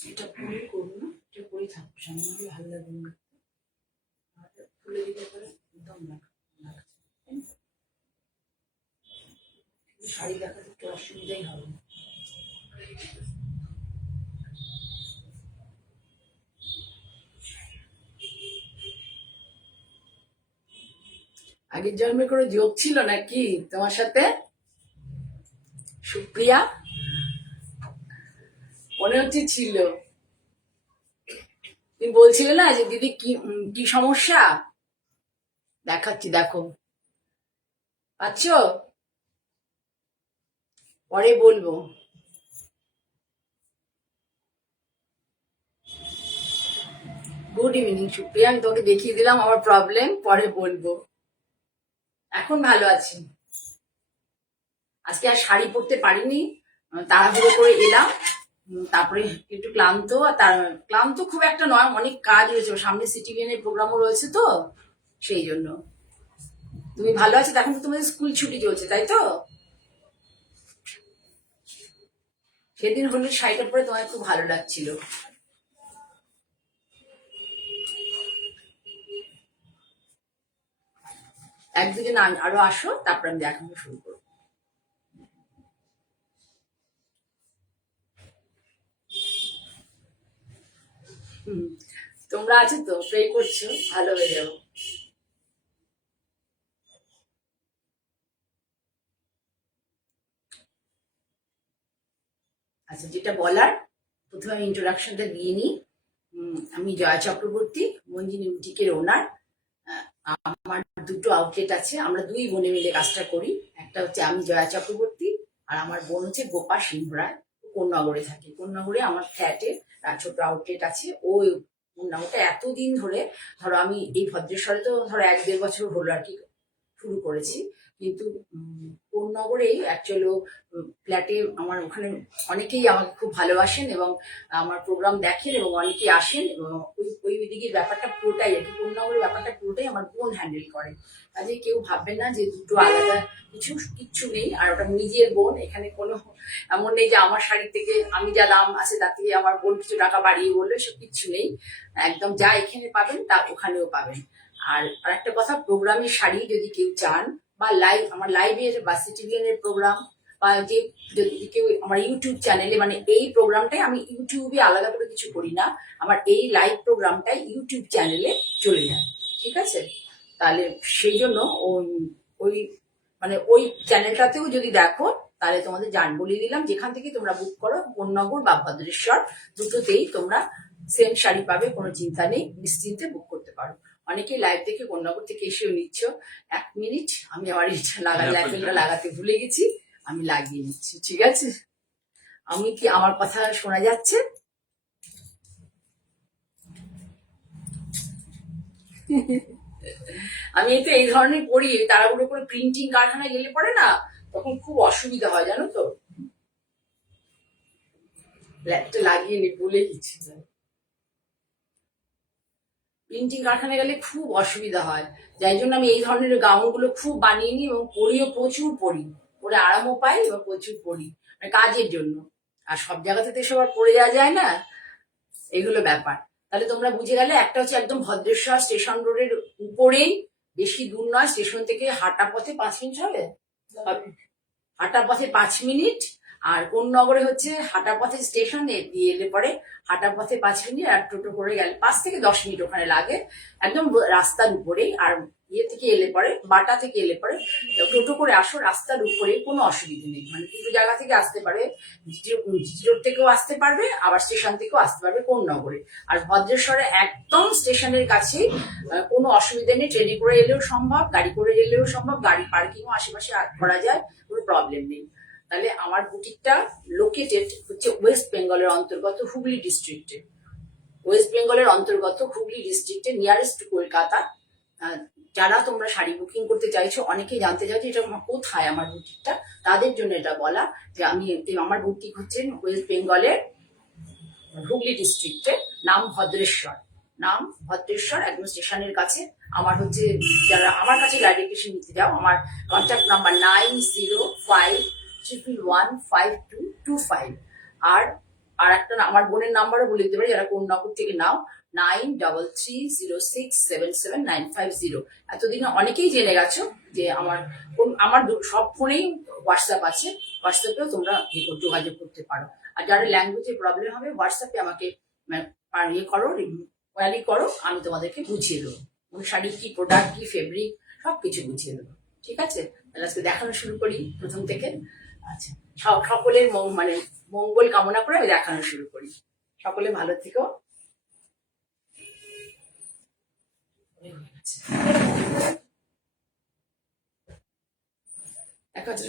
এটা পরে করবো না, এটা পরে থাকবো, সামনে আমার ভালো লাগবে না, খুলে দিতে পারে একদম লাগছে। শাড়ি দেখাতে একটু অসুবিধাই হবে। আগের জন্মে কোনো যোগ ছিল নাকি তোমার সাথে সুপ্রিয়া? মনে হচ্ছে ছিল। তুমি বলছিলে না যে দিদি কি কি সমস্যা, দেখাচ্ছি দেখো, পাচ্ছ? পরে বলবো। গুড ইভিনিং সুপ্রিয়া, আমি তোমাকে দেখিয়ে দিলাম আমার প্রবলেম, পরে বলবো। এখন ভালো আছি। আজকে আর শাড়ি পরতে পারিনি, তাড়াহুড়ো করে এলাম, তারপরে একটু ক্লান্ত। আর তার ক্লান্ত খুব একটা নয়, অনেক কাজ রয়েছে, সামনে সিটিভিএনের প্রোগ্রামও রয়েছে তো সেই জন্য। তুমি ভালো আছো? এখন তো তোমাদের স্কুল ছুটি চলছে তাই তো? সেদিন হলুদ শাড়িটা পরে তোমার খুব ভালো লাগছিল। এক দুজন আরো আসো, তারপর আমি দেখানো শুরু করবো। তোমরা আছো তো, প্রে করছো ভালো হয়ে যাবো। আচ্ছা, যেটা বলার, প্রথমে আমি ইন্ট্রোডাকশনটা দিয়ে নিই। আমি জয়া চক্রবর্তী, মঞ্জিনী বুটিকের ওনার। আমার দুটো আউটলেট আছে, আমরা দুই বোনে মিলে কাজটা করি। একটা হচ্ছে আমি জয়া চক্রবর্তী, আর আমার বোন হচ্ছে গোপা সিংহ রায়, কোন্নগরে থাকে। কোন্নগরে আমার ফ্ল্যাটে ছোট আউটলেট আছে। ওই ওটা এতদিন ধরে, ধরো আমি এই ভদ্রেশ্বরে তো ধরো 1-1.5 বছর হলো আর কি শুরু করেছি, কিন্তু কোন্নগরেই অ্যাকচুয়ালি ফ্ল্যাটে আমার ওখানে অনেকেই আমাকে খুব ভালোবাসেন এবং আমার প্রোগ্রাম দেখেন এবং অনেকেই আসেন। ওই দিকের ব্যাপারটা পুরোটাই আর কি, কোন্নগরের ব্যাপারটা পুরোটাই আমার বোন হ্যান্ডেল করে। কাজে কেউ ভাববে না যে দুটো আলাদা কিচ্ছু নেই। আর ওটা নিজের বোন, এখানে কোনো এমন নেই যে আমার শাড়ি থেকে আমি যা দাম আছে তার থেকে আমার বোন কিছু টাকা বাড়িয়ে বললো, সব কিচ্ছু নেই। একদম যা এখানে পাবেন তা ওখানেও পাবেন। আর একটা কথা, প্রোগ্রামের শাড়ি যদি কেউ চান, বা লাইভ আমার লাইভের বা সিটিভিএনের প্রোগ্রাম, বা যে যদি কেউ আমার ইউটিউব চ্যানেলে, মানে এই প্রোগ্রামটাই আমি ইউটিউবে আলাদা করে কিছু করি না, আমার এই লাইভ প্রোগ্রামটাই ইউটিউব চ্যানেলে চলে যায়, ঠিক আছে? তাহলে সেই জন্য ওই মানে ওই চ্যানেলটাতেও যদি দেখো, তাহলে তোমাদের বলিয়ে দিলাম, যেখান থেকে তোমরা বুক করো, কোন্নগর বা ভদ্রেশ্বর দুটোতেই তোমরা সেম শাড়ি পাবে, কোনো চিন্তা নেই, নিশ্চিন্তে বুক করতে পারো। অনেকেই লাইভ থেকে কোন্নগর থেকে এসেও নিচ্ছ। 1 মিনিট, আমি আমার ইচ্ছা লাগাতে ভুলে গেছি, আমি লাগিয়ে নিচ্ছি, ঠিক আছে? আমি কি আমার কথা শোনা যাচ্ছে? আমি তো এই ধরনের করি, তাড়াহুড়ো করে প্রিন্টিং কারখানায় গেলে পরে না, তখন খুব অসুবিধা হয়, জানো তো। ল্যাপটা লাগিয়ে নি, ভুলে গেছি। প্রিন্টিং কারখানায় গেলে খুব অসুবিধা হয়, যাই জন্য আমি এই ধরনের গাউনগুলো খুব বানিয়ে নিই এবং পরিও প্রচুর পরি, পরে আরামও পাই এবং প্রচুর পরি, মানে কাজের জন্য। আর সব জায়গাতে তো এসব আর পরে যাওয়া যায় না, এগুলো ব্যাপার। তাহলে তোমরা বুঝে গেলে, একটা হচ্ছে একদম ভদ্রেশ্বর স্টেশন রোডের উপরেই, বেশি দূর নয়, স্টেশন থেকে হাঁটা পথে 5 মিনিট হবে, হাঁটা পথে 5 মিনিট। আর কোন্নগরে হচ্ছে হাঁটা পথে স্টেশন দিয়ে এলে পরে হাঁটা পথে 5 মিনিট, আর টোটো করে গেলে 5 থেকে 10 মিনিট ওখানে লাগে, একদম রাস্তার উপরেই। আর ইয়ে থেকে এলে পরে, বাটা থেকে এলে পরে টোটো করে আসো, রাস্তার উপরে, কোনো অসুবিধা নেই। মানে দুটো জায়গা থেকে আসতে পারে, জিটি রোড থেকেও আসতে পারবে, আবার স্টেশন থেকেও আসতে পারবে কোন্নগরে। আর ভদ্রেশ্বরে একদম স্টেশনের কাছে, কোনো অসুবিধা নেই, ট্রেনে করে এলেও সম্ভব, গাড়ি করে এলেও সম্ভব, গাড়ি পার্কিংও আশেপাশে করা যায়, কোনো প্রবলেম নেই। তাহলে আমার বুটিকটা লোকেটেড হচ্ছে ওয়েস্ট বেঙ্গলের অন্তর্গত হুগলি ডিস্ট্রিক্টে, ওয়েস্ট বেঙ্গলের অন্তর্গত হুগলি ডিস্ট্রিক্টে, নিয়ারেস্ট টু কলকাতা। যারা তোমরা শাড়ি বুকিং করতে চাইছো, অনেকেই জানতে চাইছো এটা কোথায় আমার বুটিকটা, তাদের জন্য এটা বলা যে আমার বুটিক হচ্ছে ওয়েস্ট বেঙ্গলের হুগলি ডিস্ট্রিক্টে, নাম ভদ্রেশ্বর, একদম স্টেশনের কাছে। আমার হচ্ছে, যারা আমার কাছে লাইভ নিতে যাও, আমার কন্ট্যাক্ট নাম্বার 9053115225। আর আর একটা আমার বোনের নাম্বারও বলে দিতে পারি, যারা কোন নগর থেকে নাও, 9330677950। এতদিনে অনেকেই জেনে গেছো যে আমার সব ফোনেই হোয়াটসঅ্যাপ আছে, হোয়াটসঅ্যাপেও তোমরা যোগাযোগ করতে পারো। আর যারা ল্যাঙ্গুয়েজের প্রবলেম হবে হোয়াটসঅ্যাপে আমাকে ইয়ে করো, কোয়ারি করো, আমি তোমাদেরকে বুঝিয়ে দেবো শাড়ির কি প্রোডাক্ট, কি ফেব্রিক, সবকিছু বুঝিয়ে দেবো। ঠিক আছে, তাহলে আজকে দেখানো শুরু করি প্রথম থেকে। আচ্ছা, সকলের মানে মঙ্গল কামনা করে আমি দেখানো শুরু করি। সকলে ভালো থেকো।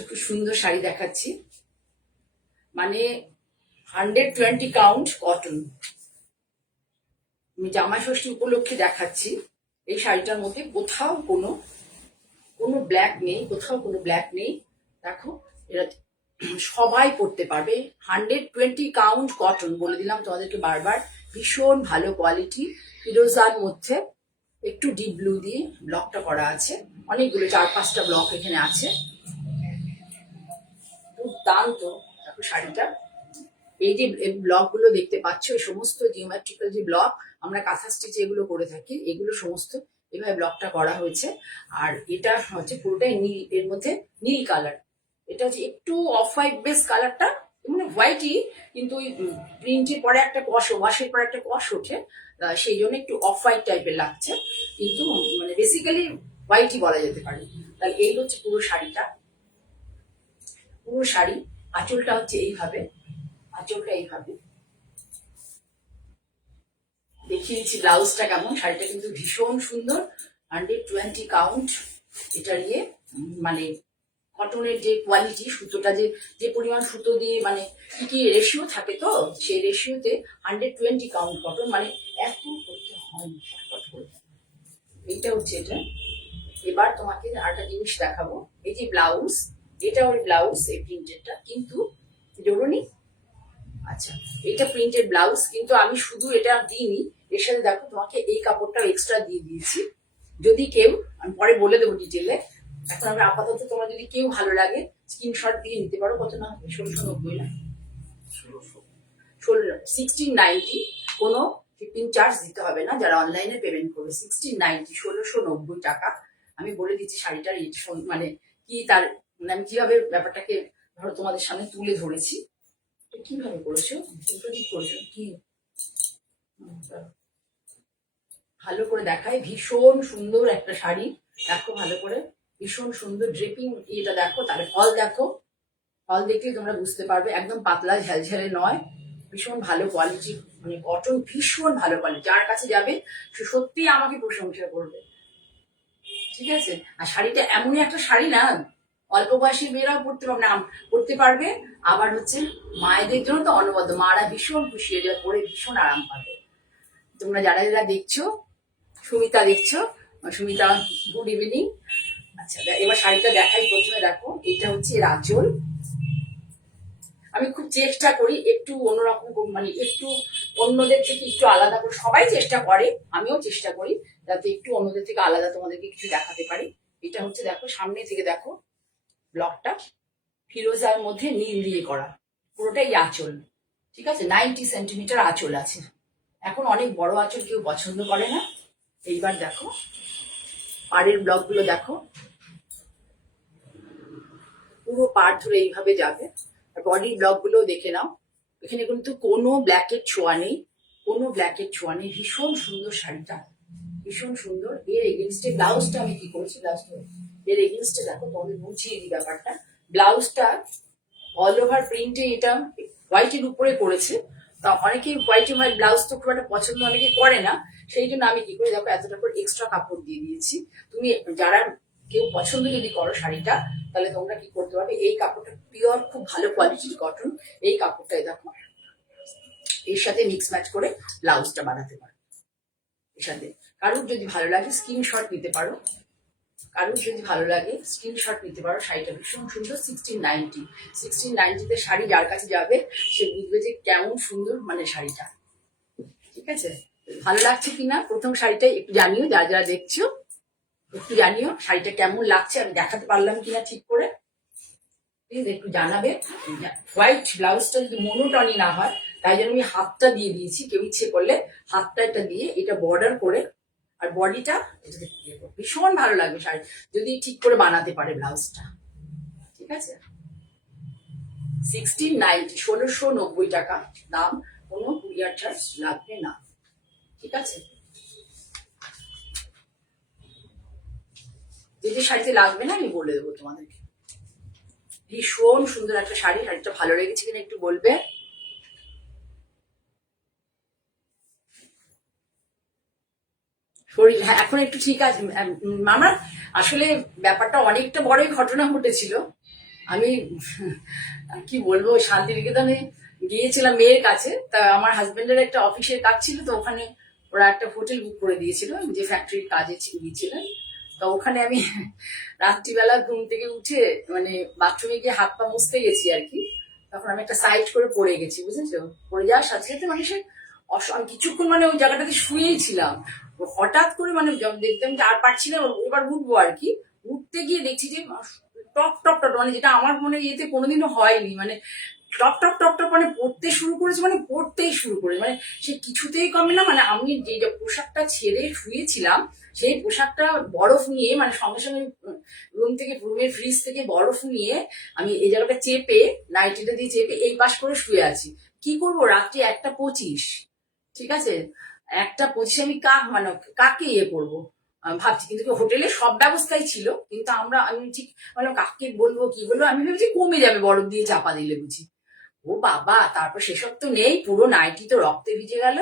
খুব সুন্দর শাড়ি দেখাচ্ছি, মানে 120 কাউন্ট কটন। আমি জামাই ষষ্ঠী উপলক্ষে দেখাচ্ছি। এই শাড়িটার মধ্যে কোথাও কোনো ব্ল্যাক নেই, কোথাও কোনো ব্ল্যাক নেই। দেখো, এটা সবাই পরতে পারবে। 120 কাউন্ট কটন, বলে দিলাম তোমাদেরকে বারবার। ভীষণ ভালো কোয়ালিটি, ফিরোজার মধ্যে একটু ডিপ ব্লু দিয়ে ব্লকটা করা আছে, অনেকগুলো 4-5টা ব্লক এখানে আছে। দুর্দান্ত। দেখো শাড়িটা, এই যে ব্লক গুলো দেখতে পাচ্ছ, এই সমস্ত জিওমেট্রিক্যাল যে ব্লক আমরা কাঁথা স্টিচে এগুলো করে থাকি, এগুলো সমস্ত এভাবে ব্লকটা করা হয়েছে। আর এটা হচ্ছে পুরোটাই নীল, এর মধ্যে নীল কালার। এটা হচ্ছে একটু অফ হোয়াইট বেস কালারটা, মানে হোয়াইটই, কিন্তু ওই প্রিন্টের পরে একটা কষ, ওয়াশের পরে একটা কষ ওঠে, সেই জন্য একটু অফ হোয়াইট টাইপের লাগছে, কিন্তু মানে বেসিক্যালি হোয়াইটই বলা যেতে পারে। তাহলে এই হচ্ছে পুরো শাড়িটা, পুরো শাড়ি। আঁচলটা হচ্ছে এইভাবে, আঁচলটা এইভাবে দেখিয়ে দিচ্ছি। ব্লাউজটা কেমন, শাড়িটা কিন্তু ভীষণ সুন্দর। 120 কাউন্ট এটা নিয়ে, মানে কটনের যে কোয়ালিটি, সুতোটা যে পরিমাণ সুতো দিয়ে, মানে কি কি রেশিও থাকে, তো সেই রেশিওতে 120 কাউন্ট কটন, মানে এত করতে হয়। এইটা হচ্ছে এটা। এবার তোমাকে আরেকটা জিনিস দেখাবো, এই যে ব্লাউজ, এটা ওই ব্লাউজ, এই প্রিন্টেডটা কিন্তু জরুরি। আচ্ছা, এটা প্রিন্টেড ব্লাউজ, কিন্তু আমি শুধু এটা দিইনি, এর সাথে দেখো তোমাকে এই কাপড়টা এক্সট্রা দিয়ে দিয়েছি। যদি কেউ, আমি পরে বলে দেবো ডিটেলে, এখন আমি আপাতত, তোমরা যদি কেউ ভালো লাগে স্ক্রিনশট দিয়ে নিতে পারো। কত না, 1690 না, 1690, কোনো শিপিং চার্জ দিতে হবে না যারা অনলাইনে পেমেন্ট করবে। 1690, 1690 টাকা। আমি বলে দিচ্ছি শাড়িটার মানে কি, তার মানে আমি কিভাবে ব্যাপারটাকে ধরো তোমাদের সামনে তুলে ধরেছি। কিভাবে করেছো, করেছো কি ভালো করে দেখায়। ভীষণ সুন্দর একটা শাড়ি, দেখো ভালো করে, ভীষণ সুন্দর ড্রেপিং। এটা দেখো, তাহলে ফল দেখো, ফল দেখলে তোমরা বুঝতে পারবে, একদম পাতলা ঝালঝালে নয়, ভীষণ ভালো কোয়ালিটি, মানে কটন ভীষণ ভালো কোয়ালিটি। যার কাছে যাবে সে সত্যি আমাকে প্রশংসা করবে। ঠিক আছে, আর শাড়িটা এমনই একটা শাড়ি না, অল্প বয়সী মেয়েরাও পড়তে পারবে, আবার হচ্ছে মায়েদের জন্য তো অনবদ্য, মারা ভীষণ খুশি হয়ে যাবে, পরে ভীষণ আরাম পাবে। তোমরা যারা যারা দেখছো, সুমিতা দেখছো, সুমিতা গুড ইভিনিং। আচ্ছা, এবার শাড়িটা দেখাই। প্রথমে দেখো, এটা হচ্ছে এর আঁচল। আমি খুব চেষ্টা করি একটু অন্যরকম, মানে একটু অন্যদের থেকে একটু আলাদা করে, সবাই চেষ্টা করে, আমিও চেষ্টা করি যাতে একটু অন্যদের থেকে আলাদা তোমাদেরকে কিছু দেখাতে পারি। এটা হচ্ছে দেখো, সামনে থেকে দেখো ব্লকটা ফিরোজার মধ্যে নীল দিয়ে করা, পুরোটাই আঁচল। ঠিক আছে, 90 সেন্টিমিটার আঁচল আছে। এখন অনেক বড় আঁচল কেউ পছন্দ করে না। এইবার দেখো পাড়ের ব্লকগুলো দেখো, পুরো পাড় ধরে এইভাবে যাবে। আর বডির ব্লকগুলো দেখে নাও, এখানে কিন্তু কোনো ব্ল্যাকের ছোঁয়া নেই, কোনো ব্ল্যাকের ছোঁয়া নেই। ভীষণ সুন্দর শাড়িটা, ভীষণ সুন্দর। এর এগেনস্টে ব্লাউজটা আমি কি করেছি, ব্লাউজটা এর এগেনস্টে দেখো, তোমাদের বুঝিয়ে দিই ব্যাপারটা। ব্লাউজটা অল ওভার প্রিন্টে, এটা হোয়াইটের উপরে করেছে। তা অনেকে হোয়াইট ব্লাউজ তো খুব একটা পছন্দ অনেকে করে না, সেই জন্য আমি কি করি দেখো, এতটা করে এক্সট্রা কাপড় দিয়ে দিয়েছি। তুমি যারা কেউ পছন্দ যদি করো শাড়িটা, তাহলে তোমরা কি করতে পারবে, এই কাপড়টা পিওর খুব ভালো কোয়ালিটির কটন, এই কাপড়টাই দেখো এর সাথে মিক্স ম্যাচ করে ব্লাউজটা বানাতে পারো। এর সাথে কারুর যদি ভালো লাগে স্ক্রিনশট নিতে পারো, কারুর যদি ভালো লাগে স্ক্রিনশট নিতে পারো। শাড়িটা ভীষণ সুন্দর। 1690 শাড়ি যার কাছে যাবে সে বুঝবে যে কেমন সুন্দর মানে শাড়িটা। ঠিক আছে, ভালো লাগছে কিনা প্রথম শাড়িটাই একটু জানিও, যারা যারা দেখছো একটু জানিও শাড়িটা কেমন লাগছে, আমি দেখাতে পারলাম কিনা ঠিক করে। প্লিজ একটু জানাবে। হোয়াইট ব্লাউজটা যদি মনোটনি না হয়, তাই জন্য আমি হাতটা দিয়ে দিয়েছি। কেউ ইচ্ছে করলে হাতটা এটা দিয়ে এটা বর্ডার করে, আর বডিটা এটাতে ভীষণ ভালো লাগবে শাড়ি যদি ঠিক করে বানাতে পারে ব্লাউজটা। ঠিক আছে, 1690, 1690 টাকা দাম, কোনো কুরিয়ার চার্জ লাগবে না। ঠিক আছে, যে শাড়িতে লাগবে না আমি বলে দেবো তোমাদেরকে। ভীষণ সুন্দর একটা শাড়ি। শাড়িটা ভালো লেগেছে কিনা একটু বলবে। শরীর হ্যাঁ এখন একটু ঠিক আছে। আমার আসলে ব্যাপারটা অনেকটা বড়ই ঘটনা ঘটেছিল। আমি কি বলবো, শান্তিনিকেতনে গিয়েছিলাম মেয়ের কাছে। তা আমার হাজবেন্ডের একটা অফিসের কাজ ছিল, তো ওখানে ওরা একটা হোটেল বুক করে দিয়েছিল, যে ফ্যাক্টরির কাজে গিয়েছিলেন। তো ওখানে আমি রাত্রিবেলা ঘুম থেকে উঠে মানে বাথরুমে গিয়ে হাত পা মুছতে গেছি আর কি। তখন আমি একটা সাইড করে পড়ে গেছি, বুঝেছো। পড়ে যাওয়ার সাথে সাথে মানুষের আমি কিছুক্ষণ মানে ওই জায়গাটাতে শুয়েই ছিলাম। হঠাৎ করে মানে দেখতাম যে আর পারছি না, এবার উঠবো আর কি। উঠতে গিয়ে দেখছি যে টপ টপ টপ, মানে যেটা আমার মনে ইয়েতে কোনোদিনও হয়নি, মানে টপ টপ টপ টপ মানে পড়তে শুরু করেছে, মানে পড়তেই শুরু করে, মানে সে কিছুতেই কমে না। মানে আমি যে পোশাকটা ছেড়ে শুয়েছিলাম, সেই পোশাকটা বরফ নিয়ে মানে সঙ্গে সঙ্গে রুমের ফ্রিজ থেকে বরফ নিয়ে আমি এই জায়গাটা চেপে, নাইটিটা দিয়ে চেপে এই পাশ করে শুয়ে আছি। কি করবো, রাত্রি 1:25, ঠিক আছে, 1:25 আমি মানে কাকে ইয়ে করবো ভাবছি। কিন্তু হোটেলে সব ব্যবস্থাই ছিল, কিন্তু আমি ঠিক মানে কাকে বলবো কি বলবো, আমি ভেবেছি কমে যাবে বরফ দিয়ে চাপা দিলে বুঝি। ও বাবা, তারপর সেসব তো নেই, পুরো নাইটি তো রক্তে ভিজে গেল।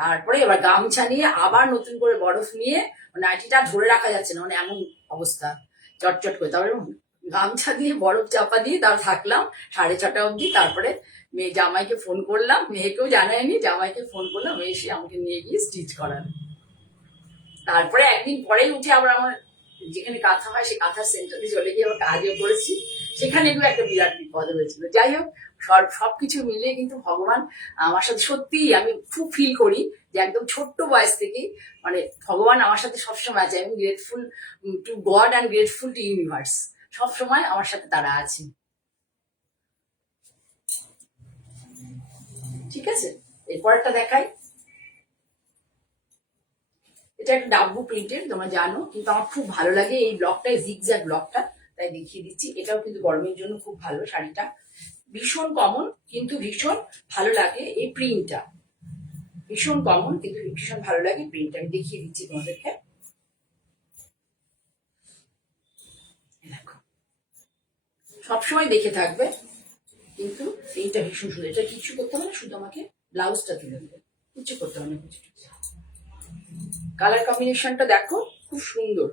তারপরে এবার গামছা নিয়ে আবার নতুন করে বরফ নিয়ে নাইটিটা ধরে রাখা যাচ্ছে না, মানে এমন অবস্থা চটচট করে। তারপরে গামছা দিয়ে বরফ চাপা দিয়ে তার থাকলাম 6:30 অবধি। তারপরে জামাইকে ফোন করলাম, মেয়েকেও জানায়নি, জামাইকে ফোন করলাম, এসে আমাকে নিয়ে গিয়ে স্টিচ করান। তারপরে একদিন পরেই উঠে আবার আমার যেখানে কাঁথা হয় সেই কাঁথার সেন্টারে চলে গিয়ে আবার কাজও করেছি। সেখানে একটা বিরাট বিপদ হয়েছিল। যাই হোক, সবকিছু মিলিয়ে কিন্তু ভগবান আমার সাথে সত্যিই আমি খুব ফিল করি যে একদম ছোট্ট বয়স থেকেই মানে ভগবান আমার সাথে সবসময় আছে। আমি grateful to god and grateful to universe. সবসময় আমার সাথে তারা আছে। ঠিক আছে, এরপর একটা দেখাই। এটা একটা ডাব্বু প্রিন্টের, তোমরা জানো, কিন্তু আমার খুব ভালো লাগে এই ব্লকটা, জিগজ্যাগ ব্লকটা, তাই দেখিয়ে দিচ্ছি। এটাও কিন্তু গরমের জন্য খুব ভালো শাড়িটা। ভীষণ কমন কিন্তু ভীষণ ভালো লাগে এই প্রিন্টটা। ভীষণ কমন কিন্তু ভীষণ ভালো লাগে প্রিন্টটা। আমি দেখিয়ে দিচ্ছি তোমাদেরকে। দেখো, সবসময় দেখে থাকবে, কিন্তু এইটা ভীষণ সুন্দর। এটা কিছু করতে হবে না, শুধু আমাকে ব্লাউজটা তুলে দেবে, কিছু করতে হবে না। কালার কম্বিনেশনটা দেখো, খুব সুন্দর।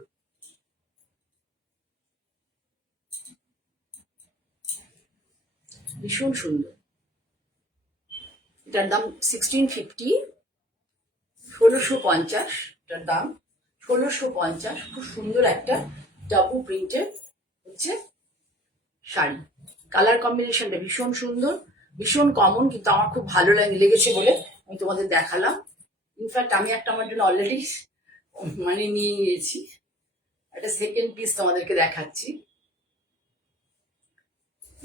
ভীষণ সুন্দর। এটার দাম 1650, 1650 এটার দাম, 1650। খুব সুন্দর একটা ডাবু প্রিন্টের হচ্ছে শাড়ি। কালার কম্বিনেশনটা ভীষণ সুন্দর, ভীষণ কমন, কিন্তু আমার খুব ভালো লেগেছে বলে আমি তোমাদের দেখালাম। ইনফ্যাক্ট আমি একটা আমার জন্য অলরেডি মানে নিয়ে নিয়েছি। একটা সেকেন্ড পিস তোমাদেরকে দেখাচ্ছি।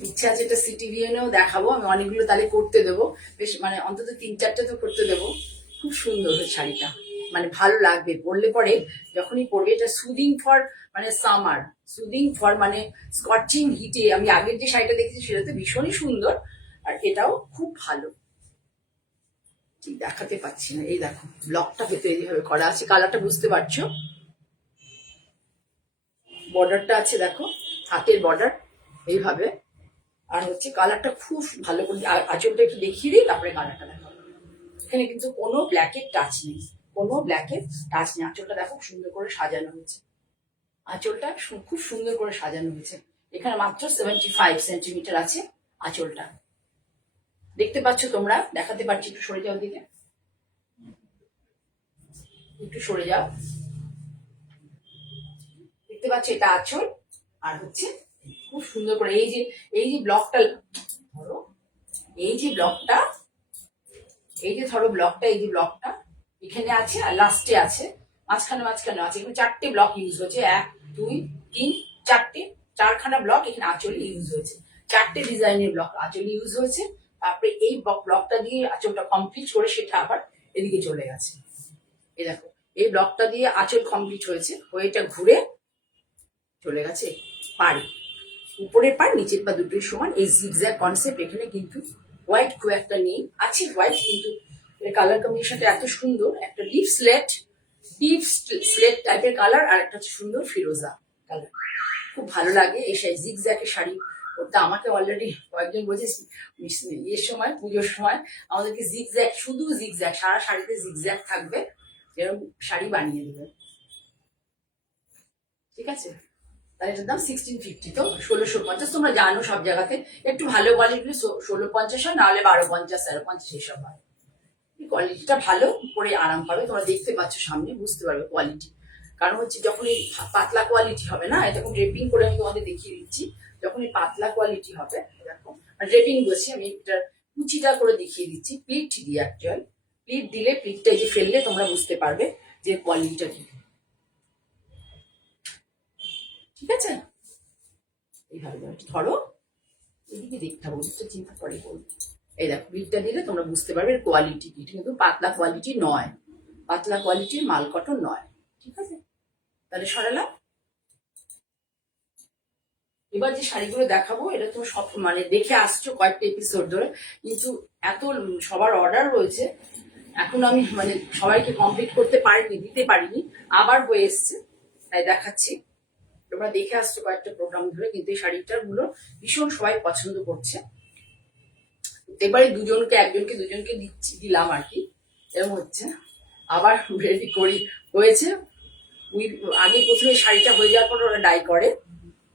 ইচ্ছা আছে এটা সিটিভিএনেও দেখাবো আমি, অনেকগুলো তাহলে করতে দেবো, বেশ মানে অন্তত 3-4টে তো করতে দেবো। খুব সুন্দর শাড়িটা, মানে ভালো লাগবে পরলে পরে, যখনই পরবে। এটা সুদিং ফর মানে সামার, সুদিং ফর মানে স্কচিং হিটে। আমি আগের যে শাড়িটা দেখেছি সেটা তো ভীষণই সুন্দর, আর এটাও খুব ভালো। ঠিক দেখাতে পাচ্ছি না, এই দেখো ব্লকটা ভেতরে এইভাবে করা আছে, কালারটা বুঝতে পারছো। বর্ডারটা আছে দেখো, হাতের বর্ডার এইভাবে। আর হচ্ছে কালারটা খুব ভালো করে, আঁচলটা একটু দেখিয়ে দিই, তারপরে কালারটা দেখো। এখানে কিন্তু কোনো ব্ল্যাকের টাচ নেই, কোনো ব্ল্যাকের টাচ নেই। আঁচলটা দেখো সুন্দর করে সাজানো হয়েছে, আঁচলটা খুব সুন্দর করে সাজানো হয়েছে। এখানে মাত্র 75 সেন্টিমিটার আছে আঁচলটা। দেখতে পাচ্ছ তোমরা, দেখাতে পারছি, একটু সরে যাও দিকে, একটু সরে যাও। দেখতে পাচ্ছ এটা আঁচল, আর হচ্ছে খুব সুন্দর করে এই যে ব্লকটা ধরো, এই যে ব্লকটা, এই যে ধরো ব্লকটা, এই যে ব্লকটা এখানে আছে আর লাস্টে আছে, মাঝখানে আছে। এখানে 4টে ব্লক ইউজ হয়েছে, 1 2 3 4টে, 4খানা ব্লক এখানে আঁচলে ইউজ হয়েছে। 4টে ডিজাইনের ব্লক আঁচল ইউজ হয়েছে। তারপরে এই ব্লকটা দিয়ে আঁচলটা কমপ্লিট করে সেটা আবার এদিকে চলে গেছে। এই দেখো, এই ব্লকটা দিয়ে আঁচল কমপ্লিট হয়েছে, হয়ে এটা ঘুরে চলে গেছে পাড়ে। উপরের পার নিচের পা দুটোই সমান। এই জিগজ্যাগ কনসেপ্ট। এখানে কিন্তু হোয়াইট খুব একটা নেই, আছে হোয়াইট, কিন্তু কালার কম্বিনেশনটা এত সুন্দর। একটা ডিপ স্লেট টাইপের কালার, আর একটা হচ্ছে সুন্দর ফিরোজা কালার। খুব ভালো লাগে এই জিগজ্যাগের শাড়ি পরতে। আমাকে অলরেডি কয়েকজন বলছে এর সময়, পুজোর সময় আমাদেরকে জিগজ্যাগ, শুধু জিগজ্যাগ, সারা শাড়িতে জিগজ্যাগ থাকবে, এরকম শাড়ি বানিয়ে দেবে। ঠিক আছে, তাহলে এটার দাম 1650, তো 1650। তোমরা জানো সব জায়গাতে একটু ভালো কোয়ালিটি 1650 হয়, নাহলে 1250, 1350 এসব হয়। কোয়ালিটিটা ভালো, পরে আরাম পাবে। তোমরা দেখতে পাচ্ছ সামনে, বুঝতে পারবে কোয়ালিটি। কারণ হচ্ছে যখন এই পাতলা কোয়ালিটি হবে না, এটা ড্রেপিং করে আমি তোমাদের দেখিয়ে দিচ্ছি। যখন এই পাতলা কোয়ালিটি হবে, দেখো ড্রেপিং বলছি আমি, এটা কুচিটা করে দেখিয়ে দিচ্ছি। প্লিট দিয়ে অ্যাকচুয়াল প্লিট দিলে, প্লিটটা যে ফেললে তোমরা বুঝতে পারবে যে কোয়ালিটিটা কি। ঠিক আছে, এইভাবে ধরো, এদিকে দেখতে হবে, চিন্তা করে বলবো। এই দেখো, বিটটা দিলে তোমরা বুঝতে পারবে কোয়ালিটি কি। কিন্তু পাতলা কোয়ালিটি নয়, পাতলা কোয়ালিটির মাল কটন নয়। ঠিক আছে, তাহলে সরালাম। এবার যে শাড়িগুলো দেখাবো, এটা তুমি সব মানে দেখে আসছো কয়েকটা এপিসোড ধরে, কিন্তু এত সবার অর্ডার রয়েছে, এখন আমি মানে সবাইকে কমপ্লিট করতে পারিনি, দিতে পারিনি, আবার হয়ে এসছে, তাই দেখাচ্ছি। তোমরা দেখে আসছো কয়েকটা প্রোগ্রাম ধরে, কিন্তু এই শাড়িটার গুলো ভীষণ সবাই পছন্দ করছে। এবারে দুজনকে দিলাম আর কি, এরকম হচ্ছে। আবার রেডি করি হয়েছে। আগে প্রথমে শাড়িটা হয়ে যাওয়ার পর ওরা ডাই করে।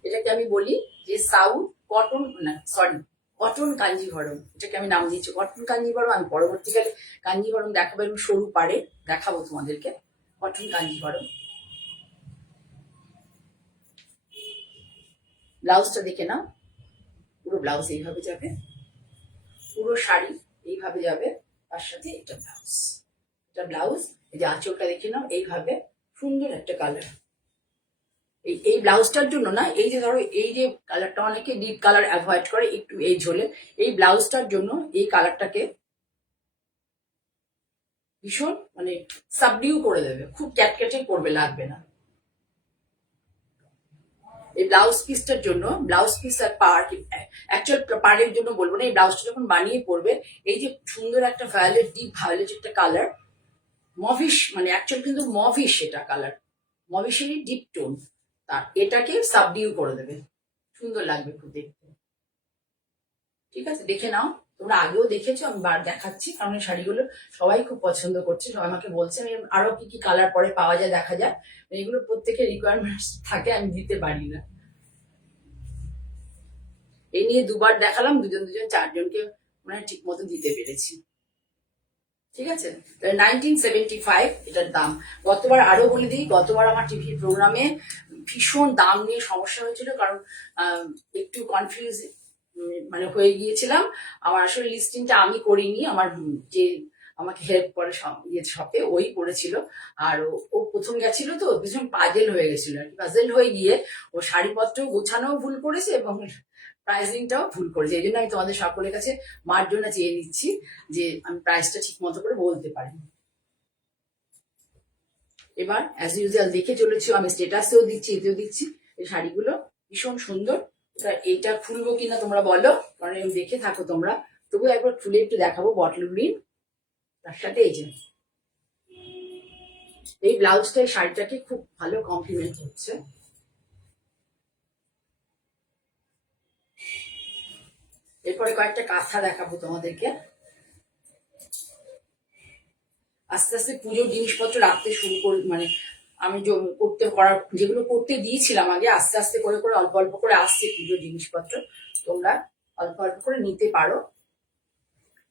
এটাকে আমি বলি যে সাউথ কটন, না সরি, কটন কাঞ্জিভরম। এটাকে আমি নাম দিয়েছি কটন কাঞ্জিভরম। আমি পরবর্তীকালে কাঞ্জিভরম দেখাবো, এবং সরু পাড়ে দেখাবো তোমাদেরকে। কটন কাঞ্জিভরম। ব্লাউজটা দেখে নাও, পুরো ব্লাউজ এইভাবে যাবে, পুরো শাড়ি এইভাবে যাবে, তার সাথে এটা ব্লাউজ। এই যে আঁচলটা দেখে নাও, এইভাবে সুন্দর একটা কালার। এই ব্লাউজটার জন্য না, এই যে ধরো এই যে কালারটা অনেকে ডিপ কালার অ্যাভয়েড করে একটু এই ঝোলে, এই ব্লাউজটার জন্য এই কালারটাকে ভীষণ মানে সাবডিউ করে দেবে, খুব ক্যাটক্যাটে করবে, লাগবে না। এই ব্লাউজ পিসটার জন্য, ব্লাউজ পিস আর পার, অ্যাকচুয়াল পাড়ের জন্য বলবো না, এই ব্লাউজটা যখন বানিয়ে পরবে, এই যে সুন্দর একটা ভায়োলেট, ডিপ ভায়োলেট একটা কালার, মভিশ, মানে অ্যাকচুয়াল কিন্তু মভিশ, এটা কালার মভিশেরই ডিপ টোন, তার এটাকে সাবডিউ করে দেবে, সুন্দর লাগবে খুব দেখতে। ঠিক আছে, দেখে নাও। তোমরা আগেও দেখেছো, আমি বার দেখাচ্ছি, কারণ এই শাড়িগুলো সবাই খুব পছন্দ করছে। সবাই আমাকে বলছে আরো কি কি কালার পরে পাওয়া যায়, দেখা যায়। এগুলো প্রত্যেকের রিকোয়ারমেন্টস থাকে, আমি দিতে পারি না। এই নিয়ে দুবার দেখালাম, দুজন চারজনকে মানে ঠিক মতো দিতে পেরেছি। ঠিক আছে, 1975 এটার দাম। গতবার আরো বলে দিই, গতবার আমার টিভি প্রোগ্রামে ভীষণ দাম নিয়ে সমস্যা হয়েছিল, কারণ একটু কনফিউজ মানে হয়ে গিয়েছিলাম। আমার আসলে লিস্টিংটা আমি করিনি, আমার যে আমাকে হেল্প করে শপে, ওই করেছিল। আর ও প্রথম গেছিল, তো ভীষণ পাজেল হয়ে গেছিল আর কি। পাজেল হয়ে গিয়ে ও শাড়িপত্র গোছানোও ভুল করেছে, এবং প্রাইসিংটাও ভুল করেছে। এই জন্য আমি তোমাদের সকলের কাছে মার্জনা চেয়ে নিচ্ছি, যে আমি প্রাইসটা ঠিক মতো করে বলতে পারি। এবার অ্যাজ ইউজুয়াল দেখে চলেছি, আমি স্টেটাসেও দিচ্ছি, এতেও দিচ্ছি। এই শাড়িগুলো ভীষণ সুন্দর। এইটা খুলবো কিনা তোমরা বলো, কারণ আমি দেখে থাকো তোমরা, তবু একবার খুলে একটু দেখাবো। বটল গ্রিন, তার সাথে এই যে এই ব্লাউজটা এই শাড়িটাকে খুব ভালো কমপ্লিমেন্ট হচ্ছে। এরপরে কয়েকটা কাঁথা দেখাবো তোমাদেরকে। আস্তে আস্তে পুজোর জিনিসপত্র রাখতে শুরু করি, মানে আমি যেগুলো করতে দিয়েছিলাম আগে, আস্তে আস্তে করে করে অল্প অল্প করে আসছে পুজোর জিনিসপত্র। তোমরা অল্প অল্প করে নিতে পারো।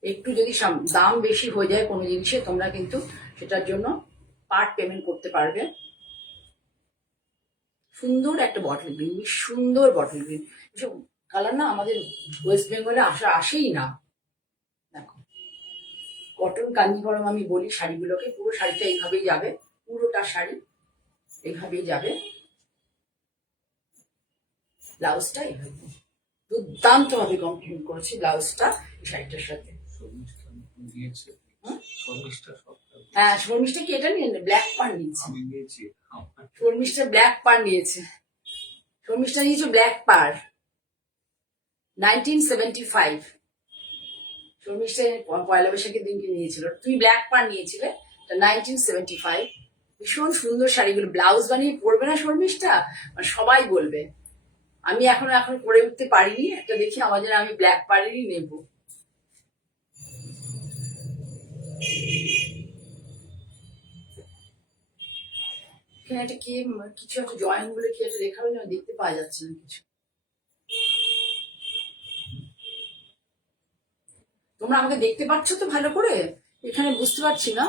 একটু যদি দাম বেশি হয়ে যায় কোনো জিনিসে, তোমরা কিন্তু সেটার জন্য পার্ট পেমেন্ট করতে পারবে। সুন্দর একটা বটল গ্রিন, সুন্দর বটল গ্রিন। এসব কালার না আমাদের ওয়েস্ট বেঙ্গলে আসেই না। দেখো, কটন কাঞ্জিভরম আমি বলি শাড়িগুলোকে। পুরো শাড়িটা এইভাবেই যাবে, পুরোটা শাড়ি এইভাবেই যাবে, ব্লাউজটা এইভাবে, দুর্দান্ত ভাবে কমপ্লিমেন্ট করেছি ব্লাউজটা এই শাড়িটার সাথে। হ্যাঁ, শর্মিষ্ঠা কি এটা নিয়ে ব্ল্যাক পার নিয়েছে, শর্মিষ্ঠা ব্ল্যাক পার নিয়েছে, শর্মিষ্ঠা নিয়েছে ব্ল্যাক পার 1975। শর্মিষ্ঠা পয়লা বৈশাখের দিনকে নিয়েছিল, তুমি ব্ল্যাক পার নিয়েছিলে 1975। ভীষণ সুন্দর শাড়িগুলো, ব্লাউজ বানিয়ে পরবে না শর্মিষ্ঠা, মানে সবাই বলবে। আমি এখন পরে উঠতে পারিনি, একটা দেখি আমার জন্য আমি ব্ল্যাক পাড়েরই নেবো। এখানে একটা কি কিছু একটা জয়েন বলে কি একটা লেখা হয়েছে, দেখতে পাওয়া যাচ্ছে না কিছু। তোমরা আমাকে দেখতে পাচ্ছ তো ভালো করে? এখানে বুঝতে পারছি না।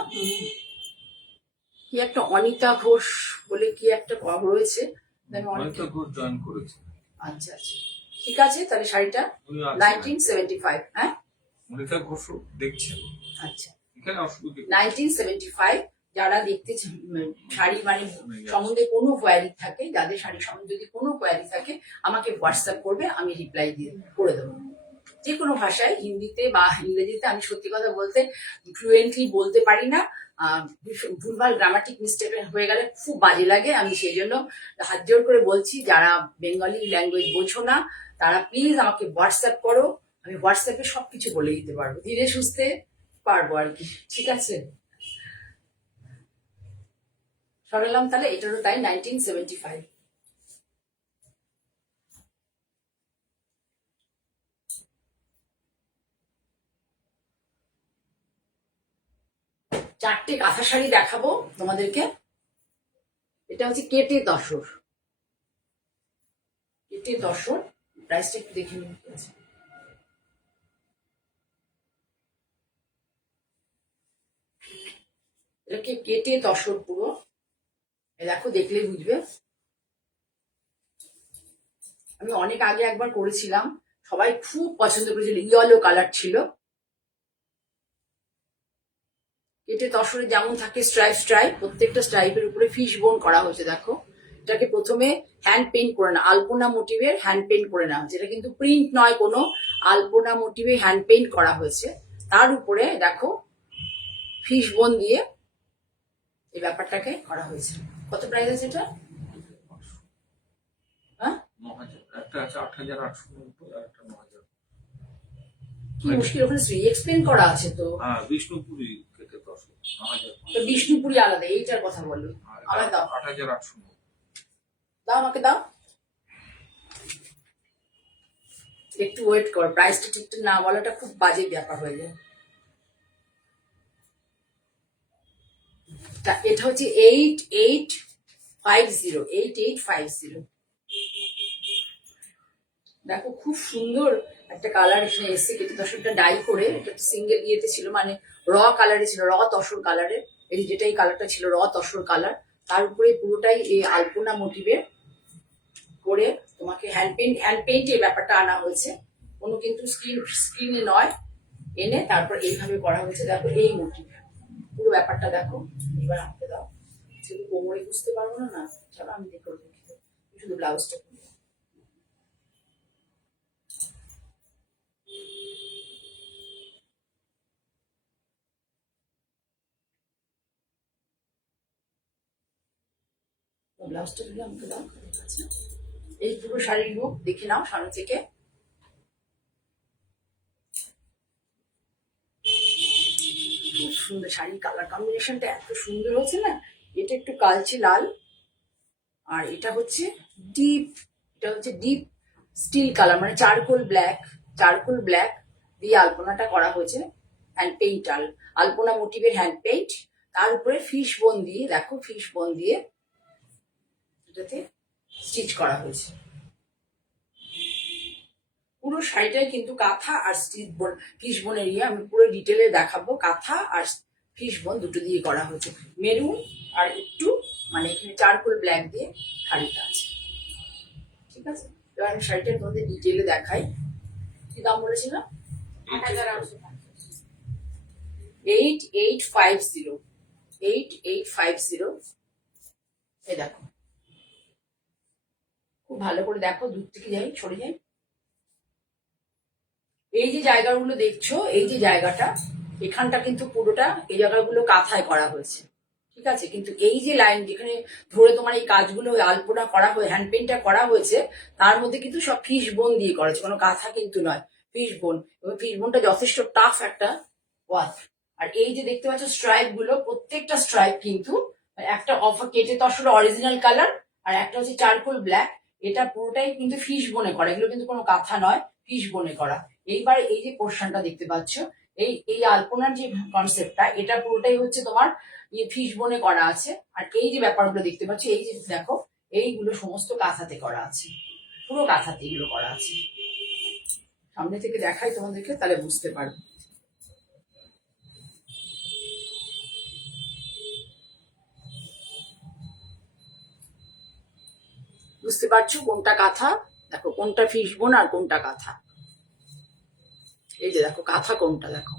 কি একটা অনিতা ঘোষ বলে কি একটা রয়েছে, অনিতা ঘোষ জয়েন করেছে। আচ্ছা আচ্ছা, ঠিক আছে, তাহলে শাড়িটা 1975। হ্যাঁ, অনিতা ঘোষ দেখছেন। আচ্ছা, এখানে অসুবিধা 1975। যারা দেখতে শাড়ি মানে সম্বন্ধে কোনো কোয়ারি থাকে, যাদের শাড়ি সম্বন্ধে যদি কোনো কোয়ারি থাকে আমাকে হোয়াটসঅ্যাপ করবে, আমি রিপ্লাই দিয়ে করে দেবো যে কোনো ভাষায়, হিন্দিতে বা ইংরেজিতে। আমি সত্যি কথা বলতে ফ্লুয়েন্টলি বলতে পারি না, ভুলভাল গ্রামাটিক মিস্টেক হয়ে গেলে খুব বাজে লাগে। আমি সেই জন্য হাত জোর করে বলছি, যারা বেঙ্গলি ল্যাঙ্গুয়েজ বোঝো না তারা প্লিজ আমাকে হোয়াটসঅ্যাপ করো, আমি হোয়াটসঅ্যাপে সবকিছু বলে দিতে পারবো, ধীরে সুস্থে পারবো আর কি, ঠিক আছে? সরালাম তাহলে, এটারও তাই 1975। চারটে কাঁথা শাড়ি দেখাবো তোমাদেরকে। এটা হচ্ছে কেটে তসর, কেটে তসর, প্রাইসটা একটু দেখে নিন। এটাকে কেটে তসর পুরো, দেখো দেখলেই বুঝবে। আমি অনেক আগে একবার করেছিলাম, সবাই খুব পছন্দ করেছিল, ইয়েলো কালার ছিল। কেটে তসরে যেমন থাকে স্ট্রাইপ স্ট্রাইপ, প্রত্যেকটা স্ট্রাইপের উপরে ফিশ বোন করা হয়েছে। দেখো, এটাকে প্রথমে হ্যান্ড পেইন্ট করে না, আলপনা মোটিভের হ্যান্ড পেইন্ট করে নেওয়া হয়েছে। এটা কিন্তু প্রিন্ট নয়, কোনো আলপনা মোটিভে হ্যান্ড পেইন্ট করা হয়েছে। তার উপরে দেখো ফিশ বোন দিয়ে এই ব্যাপারটাকে করা হয়েছে। কত প্রাইস আছে এটা? হ্যাঁ, একটা আছে 8890 আর একটা 9000। কি মুশকিল, ওখানে শ্রী এক্সপ্লেন করা আছে তো। হ্যাঁ, বিষ্ণুপুরি কেটে তসর 9000। তো বিষ্ণুপুরি আলাদা, এইটার কথা বলো। আমার দাও 8890। দাও, আমাকে দাও। একটু ওয়েট কর, প্রাইসটা ঠিকঠাক না বলাটা খুব বাজে ব্যাপার হয়ে যায়। এটা হচ্ছে 8850। দেখো খুব সুন্দর একটা কালার এখানে এসছে, কেটে তসরটা ডাই করে, এটা সিঙ্গেল ইয়েতে ছিল, মানে র কালারে ছিল, র তসর কালারের। এই যেটাই কালারটা ছিল র তসর কালার, তার উপরে পুরোটাই এই আলপনা মোটিভের করে তোমাকে হ্যান্ড পেইন্ট এই ব্যাপারটা আনা হয়েছে, কোনো কিন্তু স্ক্রিনে নয়, এনে তারপর এইভাবে করা হয়েছে। দেখো এই মোটিভ পুরো ব্যাপারটা দেখো। এবার আমাকে দাও, সেগুলো কোমরে বুঝতে পারবো না, না চলো আমি দেখে শুধু ব্লাউজটা খুলবো। ব্লাউজটা খুলে আমাকে দাও। আচ্ছা, এই পুরো শাড়ির লুক দেখে নাও সামনে থেকে। খুব সুন্দর শাড়ির কালার কম্বিনেশনটা এত সুন্দর হচ্ছে না। এটা একটু কালচে লাল, আর এটা হচ্ছে ডিপ স্টিল কালার, মানে চারকোল ব্ল্যাক দিয়ে আলপনাটা করা হয়েছে। হ্যান্ড পেইন্ট আলপনা মোটিভের হ্যান্ড পেইন্ট, তার উপরে ফিশ বোন দিয়ে, দেখো ফিশ বোন দিয়ে এটাতে স্টিচ করা হয়েছে। পুরো শাড়িটাই কিন্তু কাঁথা আর ফিশ বোনের ইয়ে, আমি পুরো ডিটেলে দেখাবো। কাঁথা আর ফিশ বোন দুটো দিয়ে করা হয়েছে, মেরুন আর একটু মানে এখানে চারকোল ব্ল্যাক দিয়ে শাড়িটা আছে, ঠিক আছে? এবার আমি শাড়িটা তোমাদের ডিটেলে দেখাই। কি দাম বলেছিলাম? 8850। এই দেখো, খুব ভালো করে দেখো, দূর থেকে যাই, সরে যাই। এই যে জায়গাগুলো দেখছো, এই যে জায়গাটা, এখানটা কিন্তু পুরোটা এই জায়গাগুলো কাঁথায় করা হয়েছে, ঠিক আছে। কিন্তু এই যে লাইন যেখানে ধরে তোমার এই কাজগুলো আলপনা করা হয়ে হ্যান্ড পেইন্টটা করা হয়েছে, তার মধ্যে কিন্তু সব ফিশ বোন দিয়ে করা হয়েছে, কোনো কাঁথা কিন্তু নয়, ফিশ বোন। এবং ফিশ বোনটা যথেষ্ট টাফ একটা ওয়ার্ক। আর এই যে দেখতে পাচ্ছ স্ট্রাইপ গুলো, প্রত্যেকটা স্ট্রাইপ কিন্তু একটা কেটে তসর অরিজিনাল কালার, আর একটা হচ্ছে চারকোল ব্ল্যাক। এটা পুরোটাই কিন্তু ফিশ বোনে করা, এগুলো কিন্তু কোনো কাঁথা নয়, ফিশ বোনে করা। এইবার এই যে পোর্শনটা দেখতে পাচ্ছ, এই এই আলপনার যে কনসেপ্টটা, এটা পুরোটাই হচ্ছে তোমার ফিশ বোনে করা আছে। আর এই যে ব্যাপারগুলো দেখতে পাচ্ছ, এই যে দেখো, এইগুলো সমস্ত কাঁথাতে করা আছে, পুরো কাঁথাতে এগুলো করা আছে। সামনে থেকে দেখাই তোমাদেরকে, তাহলে বুঝতে পারবে। বুঝতে পারছো কোনটা কাঁথা? দেখো কোনটা ফিশ বোন আর কোনটা কাঁথা। এই যে দেখো কাঁথা কোনটা, দেখো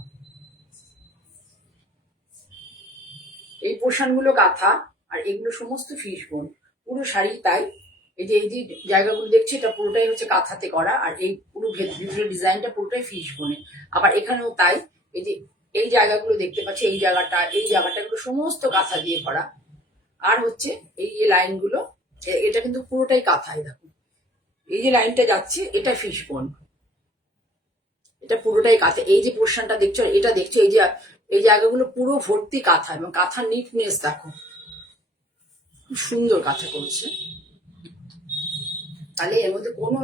এই পোর্শন গুলো কাঁথা, আর এগুলো সমস্ত ফিশ বোন, পুরো শাড়ি তাই। এই যে জায়গাগুলো দেখছি, এটা পুরোটাই হচ্ছে কাঁথাতে করা, আর এই পুরো ভিতরের ডিজাইনটা পুরোটাই ফিশ বোনে। আবার এখানেও তাই, এই যে এই জায়গাগুলো দেখতে পাচ্ছি, এই জায়গাটা, এই জায়গাটা এগুলো সমস্ত কাঁথা দিয়ে করা। আর হচ্ছে এই যে লাইনগুলো, এটা কিন্তু পুরোটাই কাঁথায়। দেখো এই যে লাইনটা যাচ্ছে, এটা ফিশ বোন, এটা পুরোটাই কাঁথা। এই যে পোর্শনটা দেখছো, এটা দেখছো, এই যে এই জায়গাগুলো পুরো ভর্তি কাঁথা, এবং কাঁথার নিটনেস দেখো, খুব সুন্দর কাঁথা করছে। তাহলে এর মধ্যে কোনো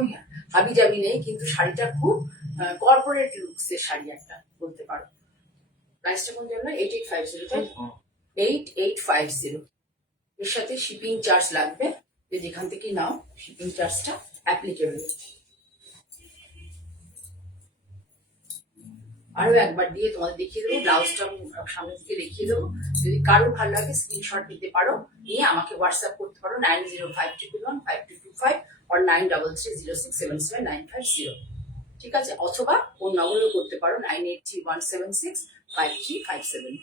হাবি জাবি নেই, কিন্তু শাড়িটা খুব কর্পোরেট লুকস এর শাড়ি একটা বলতে পারো। প্রাইসটা কোন জন্য 8850, তাই 8850। এর সাথে শিপিং চার্জ লাগবে, যে যেখান থেকে নাও শিপিং চার্জটা অ্যাপ্লিকেবল। আরো একবার দিয়ে তোমাদের দেখিয়ে দেবো, ব্লাউজটা আমি সামনে থেকে দেখিয়ে দেবো। যদি কারো ভালো লাগে স্ক্রিনশট নিতে পারো, নিয়ে আমাকে হোয়াটসঅ্যাপ করতে পারো 9052215225 or 9330677950, ঠিক আছে। অথবা ফোন নম্বরেও করতে পারো 9831765357।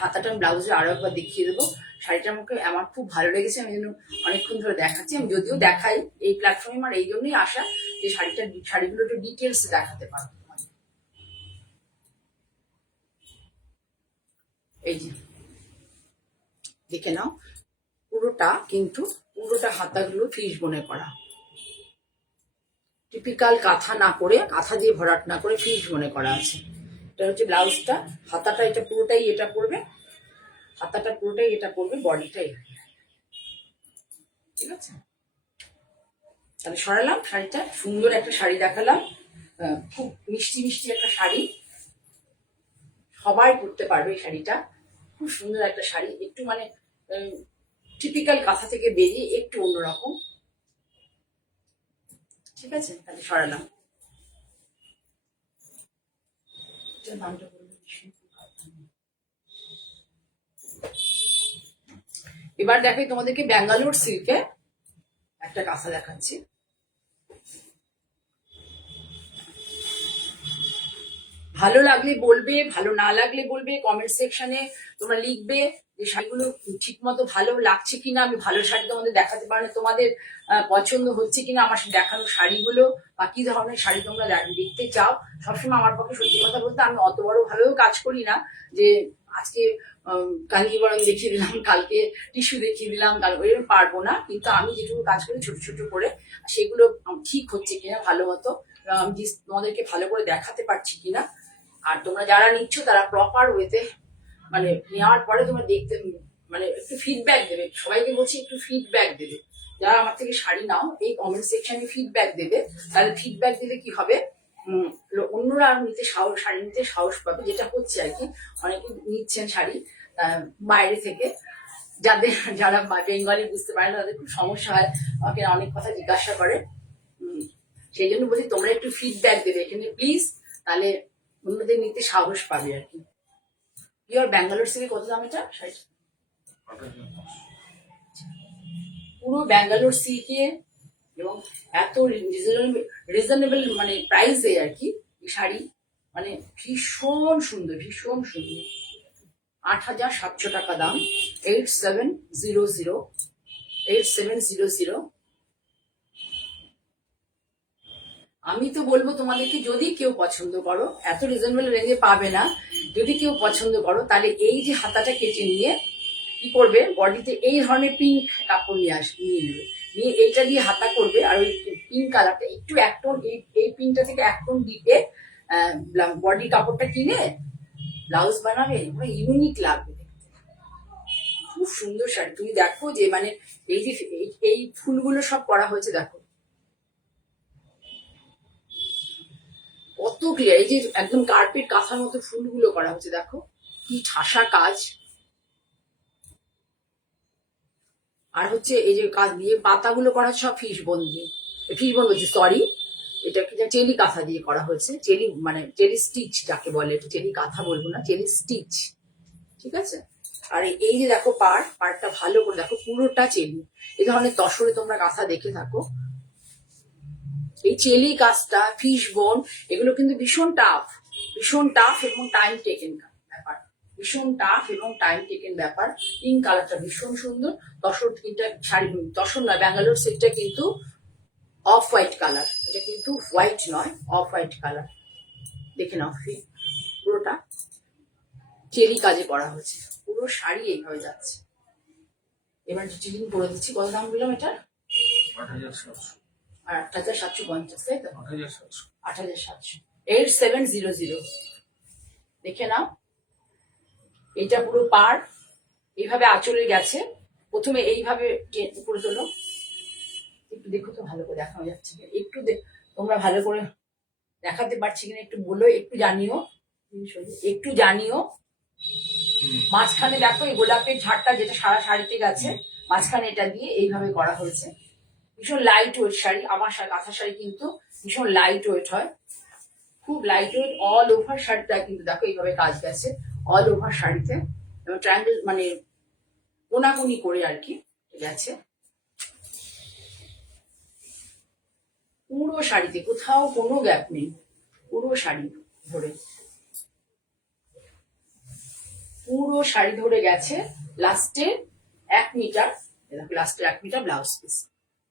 হাতাটা আমি ব্লাউজে আরো একবার দেখিয়ে দেবো। শাড়িটা আমাকে আমার খুব ভালো লেগেছে, আমি যেন অনেকক্ষণ ধরে দেখাচ্ছি। আমি যদিও দেখাই এই প্ল্যাটফর্মে, আমার এই জন্যই আসা, যে শাড়িগুলো একটু ডিটেলস দেখাতে পারবো। এই যে দেখে নাও, পুরোটা হাতাগুলো ফিশ বোনে করা, টিপিক্যাল কাঁথা না করে, কাঁথা দিয়ে ভরাট না করে ফিশ বোনে করা আছে। এটা হচ্ছে ব্লাউজটা, হাতাটা এটা পুরোটাই এটা পড়বে, হাতাটা পুরোটাই এটা পড়বে, বডিটাই, ঠিক আছে। তাহলে সরালাম শাড়িটা, সুন্দর একটা শাড়ি দেখালাম, খুব মিষ্টি মিষ্টি একটা শাড়ি, সবাই পরতে পারবে এই শাড়িটা। খুব সুন্দর একটা শাড়ি, একটু মানে টিপিক্যাল কাঁথা থেকে বেরিয়ে একটু অন্যরকম, ঠিক আছে। তাহলে সরালাম। এবার দেখাই তোমাদেরকে ব্যাঙ্গালোর সিল্কে একটা কাঁথা দেখাচ্ছি। ভালো লাগলে বলবে, ভালো না লাগলে বলবে, কমেন্ট সেকশনে তোমরা লিখবে যে শাড়িগুলো ঠিক মতো ভালো লাগছে কিনা। আমি ভালো শাড়ি তোমাদের দেখাতে পারি না, তোমাদের পছন্দ হচ্ছে কিনা আমার দেখানো শাড়িগুলো, বা কি ধরনের শাড়ি তোমরা দেখতে চাও। সবসময় আমার পক্ষে সত্যি কথা বলতে, আমি অত বড় ভাবেও কাজ করি না, যে আজকে কাঞ্জিবরম দেখিয়ে দিলাম, কালকে টিস্যু দেখিয়ে দিলাম, এরকম পারবো না। কিন্তু আমি যেটুকু কাজ করি ছোট ছোট করে, সেগুলো ঠিক হচ্ছে কিনা ভালো মতো, আমি তোমাদেরকে ভালো করে দেখাতে পারছি কিনা। আর তোমরা যারা নিচ্ছ তারা প্রপার ওয়েতে, মানে নেওয়ার পরে তোমরা দেখতে, মানে একটু ফিডব্যাক দেবে। সবাইকে বলছি একটু ফিডব্যাক দেবে, যারা আমার থেকে শাড়ি নাও এই কমেন্ট সেকশনে ফিডব্যাক দেবে। তাহলে ফিডব্যাক দিলে কি হবে, অন্যরা নিতে সাহস, শাড়ি নিতে সাহস পাবে, যেটা হচ্ছে আর কি। অনেকে নিচ্ছেন শাড়ি বাইরে থেকে, যারা বেঙ্গলি বুঝতে পারে না, তাদের খুব সমস্যা হয়, আমাকে অনেক কথা জিজ্ঞাসা করে। সেই জন্য বলি তোমরা একটু ফিডব্যাক দেবে এখানে প্লিজ, তাহলে অন্যদের নিতে সাহস পাবে আর কি। পিওর ব্যাঙ্গালোর থেকে কত দাম এটা শাড়ি? পুরো ব্যাঙ্গালোর সিল্কে, এবং এত রিজনেবল মানে প্রাইসে আর কি এই শাড়ি, মানে ভীষণ সুন্দর, ভীষণ সুন্দর। 8700 টাকা দাম, 8700। আমি তো বলবো তোমাদেরকে, যদি কেউ পছন্দ করো, এত রিজনেবল রেঞ্জে পাবে না, যদি কেউ পছন্দ করো তাহলে এই যে হাতাটা কেটে নিয়ে কি করবে, বডিতে এই ধরনের পিঙ্ক কাপড় নিয়ে নেবে, নিয়ে এইটা দিয়ে হাতা করবে, আর ওই পিঙ্ক কালারটা একটু এক টোন, এই পিঙ্কটা থেকে এক টোন দিয়ে বডি কাপড়টা কিনে ব্লাউজ বানাবে, ইউনিক লাগবে দেখতে। খুব সুন্দর শাড়ি। তুমি দেখো যে মানে এই যে এই ফুলগুলো সব করা হয়েছে, দেখো কত ক্লিয়ার। এই যে একদম কার্পেট কাঁথার মতো ফুলগুলো করা হচ্ছে, দেখো কি ঠাসা কাজ। আর হচ্ছে এই যে কাজ দিয়ে পাতাগুলো করা হচ্ছে সব ফিশ বোন বলছি, সরি, এটা কি চেলি কাঁথা দিয়ে করা হয়েছে, চেলি মানে চেলি স্টিচ যাকে বলে, চেলি কাঁথা বলবো না, চেলি স্টিচ, ঠিক আছে। আর এই যে দেখো পাড়টা ভালো করে দেখো, পুরোটা চেলি। এই ধরনের তসরে তোমরা কাঁথা দেখে থাকো, এই চেলি কাজটা, ফিশ বোন, এগুলো কিন্তু ভীষণ টাফ এবং টাইম টেকেন ব্যাপার, ভীষণ টাফ এবং টাইম টেকেন ব্যাপার। পিঙ্ক কালারটা ভীষণ সুন্দর। তসর তিনটা শাড়ি, তসর নয়, ব্যাঙ্গালোর সেটটা কিন্তু অফ হোয়াইট কালার, এটা কিন্তু হোয়াইট নয়, অফ হোয়াইট কালার। দেখে নাও, পুরোটা চেলি কাজে করা হয়েছে, পুরো শাড়ি এইভাবে যাচ্ছে। এবার ডিটেলিং করে দিচ্ছি। কত দাম বললাম এটা? 8700। আর 8750, তাই তো? 8700। 8700, 8700। দেখে নাও, এটা পুরো পার এইভাবে আঁচলে গেছে। প্রথমে এইভাবে উপরে তোলো, একটু দেখো তো ভালো করে দেখানো যাচ্ছে কিনা, একটু তোমরা ভালো করে দেখাতে পারছি কিনা একটু বলো, একটু জানিও। মাঝখানে দেখো এই গোলাপের ঝাড়টা যেটা সারা শাড়িতে গেছে, মাঝখানে এটা দিয়ে এইভাবে করা হয়েছে। ভীষণ লাইট ওয়েট শাড়ি। আমার কাঁথা শাড়ি কিন্তু ভীষণ লাইট ওয়েট হয়, খুব লাইট ওয়েট। অল ওভার শাড়িটা কিন্তু দেখো এইভাবে কাজ গেছে, অল ওভার শাড়িতে, এবং ট্রায়াঙ্গেল মানে কোনাকুনি করে আর কি গেছে পুরো শাড়িতে, কোথাও কোনো গ্যাপ নেই, পুরো শাড়ি ধরে, পুরো শাড়ি ধরে গেছে। লাস্টে 1 মিটার, লাস্টের 1 মিটার ব্লাউজ পিস,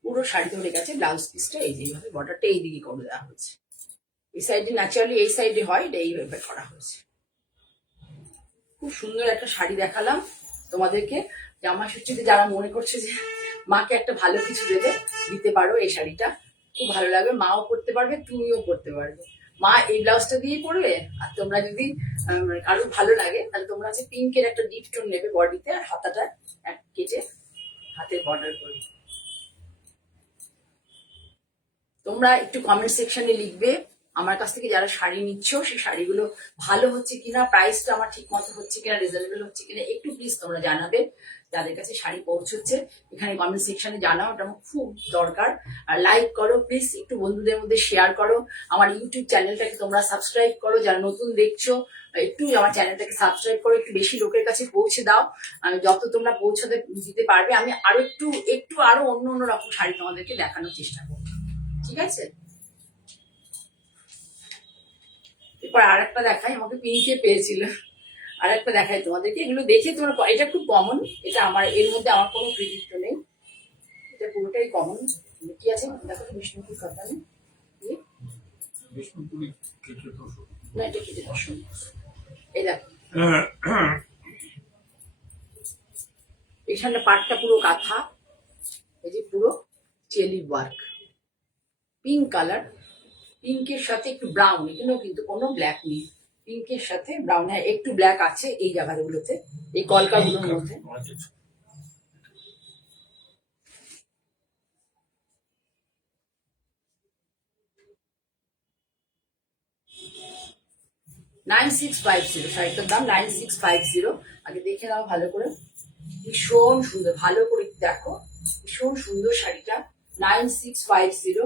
পুরো শাড়ি ধরে গেছে। ব্লাউজ পিসটা এই যেভাবে বর্ডারটা এইদিকে করে দেওয়া হয়েছে, এই সাইডে ন্যাচারালি এই সাইডে হয়, এটা এইভাবে করা হয়েছে। খুব সুন্দর একটা শাড়ি দেখালাম তোমাদেরকে। জামা ষষ্ঠীতে যারা মনে করছে যে মাকে একটা ভালো কিছু দিতে পারো, এই শাড়িটা খুব ভালো লাগবে, মাও পরতে পারবে, তুমিও পরতে পারবে। মা এই ব্লাউজটা দিয়েই পরবে, আর তোমরা যদি কারো ভালো লাগে তাহলে তোমরা হচ্ছে পিঙ্কের একটা ডিপ টোন নেবে বডিতে, আর হাতাটা কেটে হাতের বর্ডার করবে। তোমরা একটু কমেন্ট সেকশনে লিখবে আমার কাছ থেকে যারা শাড়ি নিচ্ছ সেই শাড়িগুলো ভালো হচ্ছে কিনা, প্রাইসটা আমার ঠিক মতো হচ্ছে কিনা, রিজনেবল হচ্ছে কিনা, একটু প্লিজ তোমরা জানাবে। যাদের কাছে শাড়ি পৌঁছচ্ছে এখানে কমেন্ট সেকশনে জানাও, এটা আমার খুব দরকার। আর লাইক করো প্লিজ, একটু বন্ধুদের মধ্যে শেয়ার করো। আমার ইউটিউব চ্যানেলটাকে তোমরা সাবস্ক্রাইব করো, যারা নতুন দেখছো একটু আমার চ্যানেলটাকে সাবস্ক্রাইব করো, একটু বেশি লোকের কাছে পৌঁছে দাও। যত তোমরা দিতে পারবে, আমি আরো আরো অন্য রকম শাড়ি তোমাদেরকে দেখানোর চেষ্টা করবো, ঠিক আছে। এরপর আর একটা দেখাই, আমাকে পিঙ্কে পেয়েছিল, আর একটা দেখাই তোমাদেরকে। এগুলো দেখে তোমরা, এটা খুব কমন, এটা আমার এর মধ্যে আমার কোনো কৃতিত্ব নেই, এটা পুরোটাই কমন। কি আছে দেখো তো, বিষ্ণুপুর কথা নেই, না এটা কেটে দর্শন, এই দেখো এখানে পাটটা পুরো কাঁথা, এই যে পুরো চেলি ওয়ার্ক, পিঙ্ক কালার, পিঙ্কের সাথে একটু ব্রাউন, এখানেও কিন্তু কোনো ব্ল্যাক নেই, পিঙ্কের সাথে ব্রাউন, হ্যাঁ একটু ব্ল্যাক আছে এই জায়গাগুলোতে, এই কলকাগুলোর মধ্যে। 9650 শাড়িটার দাম 9650। আগে দেখে নাও ভালো করে, ভীষণ সুন্দর, ভালো করে দেখো, ভীষণ সুন্দর শাড়িটা 9650।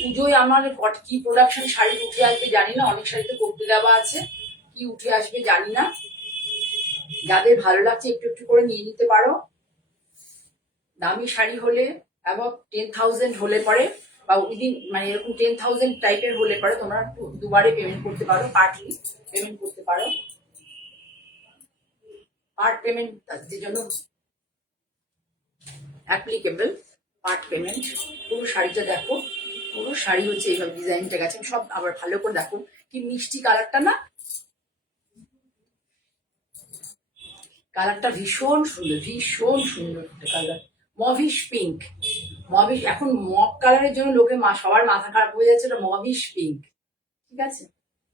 পুজোয় আমার কি প্রোডাকশন শাড়ি উঠে আসবে জানি না, অনেক শাড়িতে করতে দেওয়া আছে, কি উঠে আসবে জানি না। যাদের ভালো লাগছে একটু একটু করে নিয়ে নিতে পারো। দামি শাড়ি হলে এবং 10,000 হলে পরে, বা উইদিন মানে এরকম 10,000 টাইপের হলে পরে তোমরা দুবারে পেমেন্ট করতে পারো, পার্টলি পেমেন্ট করতে পারো। পার্ট পেমেন্ট যে জন্য অ্যাপ্লিকেবল, পার্ট পেমেন্ট। পুরো শাড়িটা দেখো, পুরো শাড়ি হচ্ছে এইভাবে ডিজাইনটা গেছে। সব আবার ভালো করে দেখো, কি মিষ্টি কালারটা না, কালারটা ভীষণ সুন্দর, ভীষণ সুন্দর একটা কালার। মভিশ পিঙ্ক, মভিশ, এখন মভ কালারের জন্য লোকে সবার মাথা খারাপ হয়ে যাচ্ছে, এটা মভিশ পিঙ্ক। ঠিক আছে,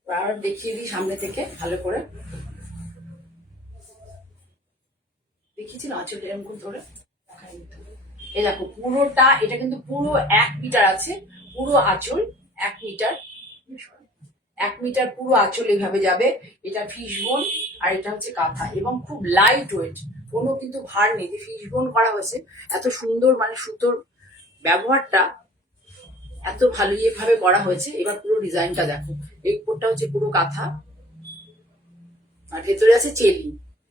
আর দেখিয়ে দিই সামনে থেকে ভালো করে। দেখিয়েছি না আঁচল এরকম করে ধরে দেখাই দিতে। এই দেখো পুরোটা, এটা কিন্তু পুরো 1 মিটার আছে, পুরো আঁচল 1 মিটার, 1 মিটার পুরো আঁচল এইভাবে যাবে। এটা ফিশবোন আর এটা হচ্ছে কাঁথা, এবং খুব লাইট ওয়েট, কোনো কিন্তু ভার নেই। যে ফিশবোন করা হয়েছে, এত সুন্দর, মানে সুতোর ব্যবহারটা এত ভালো ভাবে করা হয়েছে। এবার পুরো ডিজাইনটা দেখো, এই উপরটা হচ্ছে পুরো কাঁথা, আর ভেতরে আছে চেলি,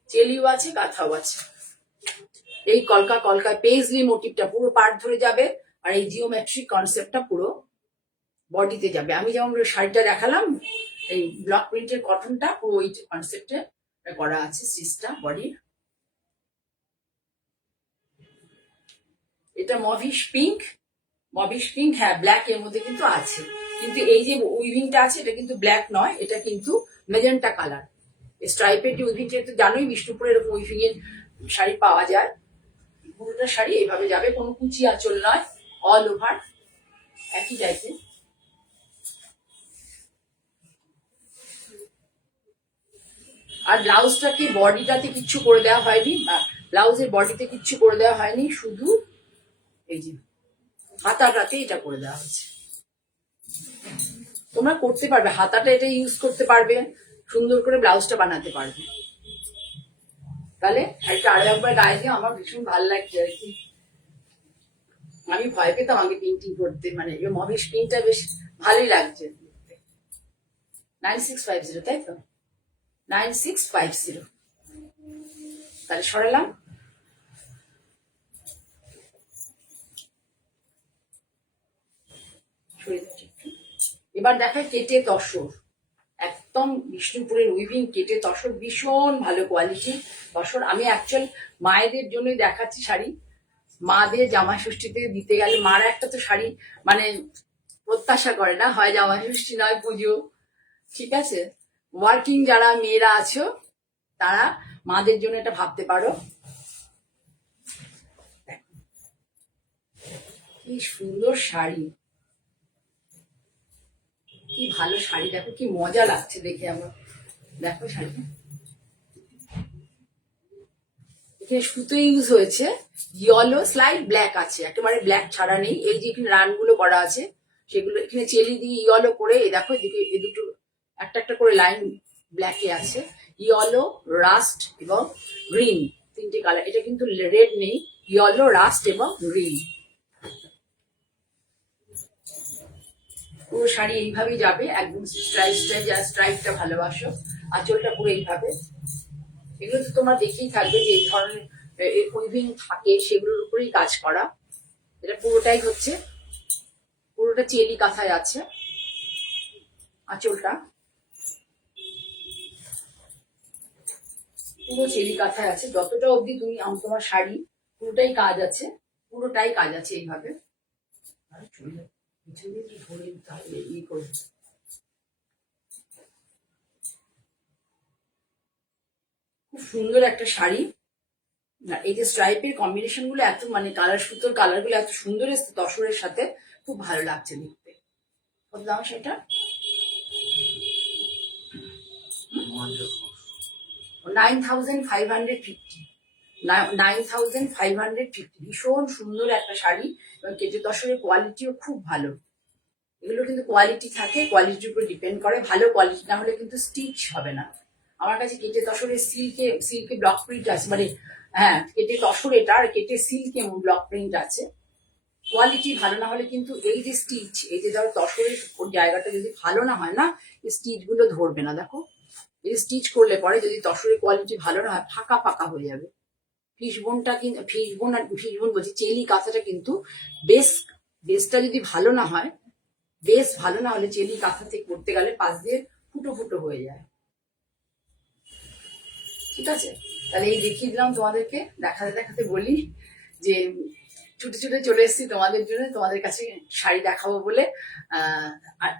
চেলিও আছে কাঁথাও আছে। এই কলকা কলকা পেজলি মোটিভটা পুরো পার্ট ধরে যাবে, আর এই জিওমেট্রিক কনসেপ্টটা পুরো বডিতে যাবে। আমি যেমন শাড়িটা দেখালাম, এই ব্লক প্রিন্টের কটনটা পুরো ওই কনসেপ্টে করা আছে স্টিচটা বডির। এটা মভিশ পিঙ্ক, মভিশ পিঙ্ক, হ্যাঁ ব্ল্যাক এর মধ্যে কিন্তু আছে, কিন্তু এই যে উইভিংটা আছে এটা কিন্তু ব্ল্যাক নয়, এটা কিন্তু মেজেন্টা কালার। স্ট্রাইপের যে উইভিংটা তো জানোই, বিষ্ণুপুরে এরকম উইভিং এর শাড়ি পাওয়া যায়। পুরোটা শাড়ি এইভাবে যাবে, কোনো কুচি আঁচল নয়, অল ওভার একই টাইপের। আর ব্লাউজটাকে বডিটাতে কিচ্ছু করে দেওয়া হয়নি, ব্লাউজের বডিতে কিচ্ছু করে দেওয়া হয়নি, শুধু এই যে হাতাটাতে এটা করে দেওয়া হয়েছে। তোমরা করতে পারবে, হাতাটা এটা ইউজ করতে পারবে, সুন্দর করে ব্লাউজটা বানাতে পারবে। তাহলে শাড়িটা আরো একবার গায়ে দিয়ে আমার ভীষণ ভালো লাগছে আর কি। আমি ভয় পেতাম আগে পেন্টিং করতে, মানে মভিশ পিঙ্কটা বেশ ভালোই লাগছে। 9650, তাই তো 9650। তাহলে সরালাম। এবার দেখায় কেটে তসর, একদম বিষ্ণুপুরের উইভিং কেটে তসর, ভীষণ ভালো কোয়ালিটি তসর। আমি অ্যাকচুয়াল মায়েদের জন্যই দেখাচ্ছি শাড়ি, মাদের জামা ষষ্ঠীতে দিতে গেলে মারা একটা তো শাড়ি মানে প্রত্যাশা করে না, হয় জামা ষষ্ঠী নয় পুজো। ঠিক আছে, ওয়ার্কিং যারা মেয়েরা আছো তারা মাদের জন্য এটা ভাবতে পারো। কি সুন্দর শাড়ি, কি ভালো শাড়ি, দেখো কি মজা লাগছে দেখে আমার। দেখো শাড়িটা, এখানে সুতো ইউজ হয়েছে, ইয়েলো স্লাইড ব্ল্যাক আছে, একেবারে ব্ল্যাক ছাড়া নেই। এই যে এখানে রান গুলো করা আছে সেগুলো এখানে চেলি দিয়ে ইয়েলো করে, এই দেখো এদিকে এই দুটো একটা একটা করে লাইন ব্ল্যাকে আছে, ইয়েলো, রাস্ট এবং গ্রিন, 3টে কালার। এটা কিন্তু রেড নেই, ইয়েলো, রাস্ট এবং গ্রিন। পুরো শাড়ি এইভাবেই যাবে, একদম স্ট্রাইপ স্টাইল, যারা স্ট্রাইপটা ভালোবাসো। আঁচলটা পুরো এইভাবে। এগুলো তো তোমরা দেখেই থাকবে যে এই ধরনের উইভিং থাকে সেগুলোর উপরেই কাজ করা। এটা পুরোটাই হচ্ছে, পুরোটা চেলি কাঁথায় আছে আঁচলটা, পুরো চেলি কাঁথায় আছে। যতটা অবধি তুমি তোমার শাড়ি পুরোটাই কাজ আছে, পুরোটাই কাজ আছে এইভাবে। আর চলে পিছনে কি ধরে তাহলে ই করে, খুব সুন্দর একটা শাড়ি। এই যে স্ট্রাইপের কম্বিনেশন গুলো এত, মানে কালার, সুতোর কালার গুলো এত সুন্দর এসছে তসরের সাথে, খুব ভালো লাগছে দেখতে। কত দাম সেটা? 9550, 9550। ভীষণ সুন্দর একটা শাড়ি, এবং কেটে তসরের কোয়ালিটিও খুব ভালো। এগুলো কিন্তু কোয়ালিটি থাকে, কোয়ালিটির উপর ডিপেন্ড করে, ভালো কোয়ালিটি না হলে কিন্তু স্টিচ হবে না। আমার কাছে কেটে তসরের সিল্কে ব্লক প্রিন্ট আছে, মানে হ্যাঁ কেটে তসর এটা, আর কেটে সিল্কে ব্লক প্রিন্ট আছে। কোয়ালিটি ভালো না হলে কিন্তু এই যে স্টিচ, এই যে ধরো তসরের জায়গাটা যদি ভালো না হয় না, এই স্টিচ গুলো ধরবে না। দেখো এই স্টিচ করলে পরে যদি তসরের কোয়ালিটি ভালো না হয়, ফাঁকা ফাঁকা হয়ে যাবে। ফিশবোনটা কিন্তু, ফিশবোন আর ফিশবোন বলছি, চেলি কাঁথাটা কিন্তু বেসটা যদি ভালো না হয়, বেশ ভালো না হলে চেলি কাঁথাতে করতে গেলে পাশ দিয়ে ফুটো ফুটো হয়ে যায়। ঠিক আছে, তাহলে এই দেখিয়ে দিলাম তোমাদেরকে, দেখাতে দেখাতে বলি যে ছুটে ছুটে চলে এসেছি তোমাদের জন্য, তোমাদের কাছে শাড়ি দেখাবো বলে।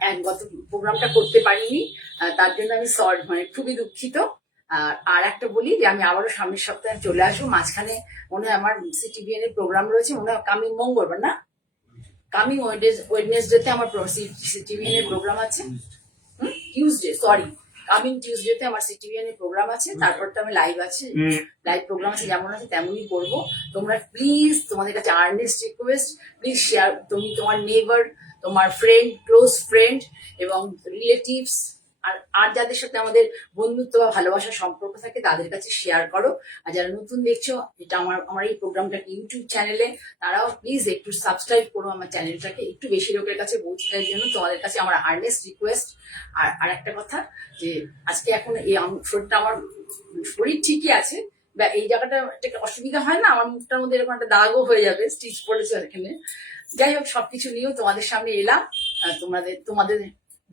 আর গত প্রোগ্রামটা করতে পারিনি, তার জন্য আমি মানে খুবই দুঃখিত। আর একটা বলি যে আমি আবারও সামনের সপ্তাহে চলে আসবো। মাঝখানে মনে হয় আমার সিটিভিএন এর প্রোগ্রাম রয়েছে, মনে হয় কামিং মঙ্গলবার না, কামিং ওয়েডনেসডেতে আমার সিটিভিএন এর প্রোগ্রাম আছে। টিউসডে, সরি, কামিং টিউসডেতে আমার সিটিভিএন এর প্রোগ্রাম আছে। তারপর তো আমি লাইভ আছে, লাইভ প্রোগ্রাম আছে, যেমন আছে তেমনই করবো। তোমরা প্লিজ, তোমাদের কাছে আর্নেস্ট রিকোয়েস্ট, প্লিজ শেয়ার। তুমি তোমার নেবার, তোমার ফ্রেন্ড, ক্লোজ ফ্রেন্ড এবং রিলেটিভস আর যাদের সাথে আমাদের বন্ধুত্ব বা ভালোবাসার সম্পর্ক থাকে তাদের কাছে শেয়ার করো। আর যারা নতুন দেখছো এটা আমার এই প্রোগ্রামটাকে ইউটিউব চ্যানেলে, তারাও প্লিজ একটু সাবস্ক্রাইব করো আমার চ্যানেলটাকে, একটু বেশি লোকের কাছে পৌঁছে দেওয়ার জন্য তোমাদের কাছে আমার আর্নেস্ট রিকোয়েস্ট। আর একটা কথা, যে আজকে এখন এই শরীরটা, আমার শরীর ঠিকই আছে, বা এই জায়গাটা একটা অসুবিধা হয় না, আমার মুখটার মধ্যে এরকম একটা দাগও হয়ে যাবে, স্টিচ পড়েছে এখানে। যাই হোক, সবকিছু নিয়েও তোমাদের সামনে এলাম। তোমাদের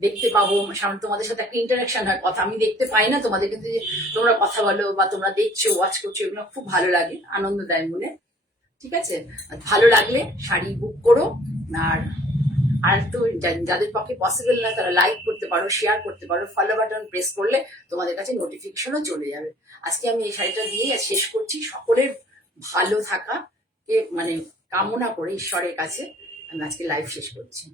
দেখতে পাবো সামনে, তোমাদের সাথে একটা ইন্টারাকশন হয়, কথা আমি দেখতে পাই না তোমাদের, কিন্তু যে তোমরা কথা বলো বা তোমরা দেখছো, ওয়াচ করছো, এগুলো খুব ভালো লাগে, আনন্দ দেয় মনে। ঠিক আছে, ভালো লাগলে শাড়ি বুক করো। আর আর তো যাদের পক্ষে পসিবল না তারা লাইক করতে পারো, শেয়ার করতে পারো, ফলো বাটন প্রেস করলে তোমাদের কাছে নোটিফিকেশনও চলে যাবে। আজকে আমি এই শাড়িটা দিয়েই শেষ করছি। সকলের ভালো থাকা মানে কামনা করে ঈশ্বরের কাছে আমি আজকে লাইভ শেষ করছি।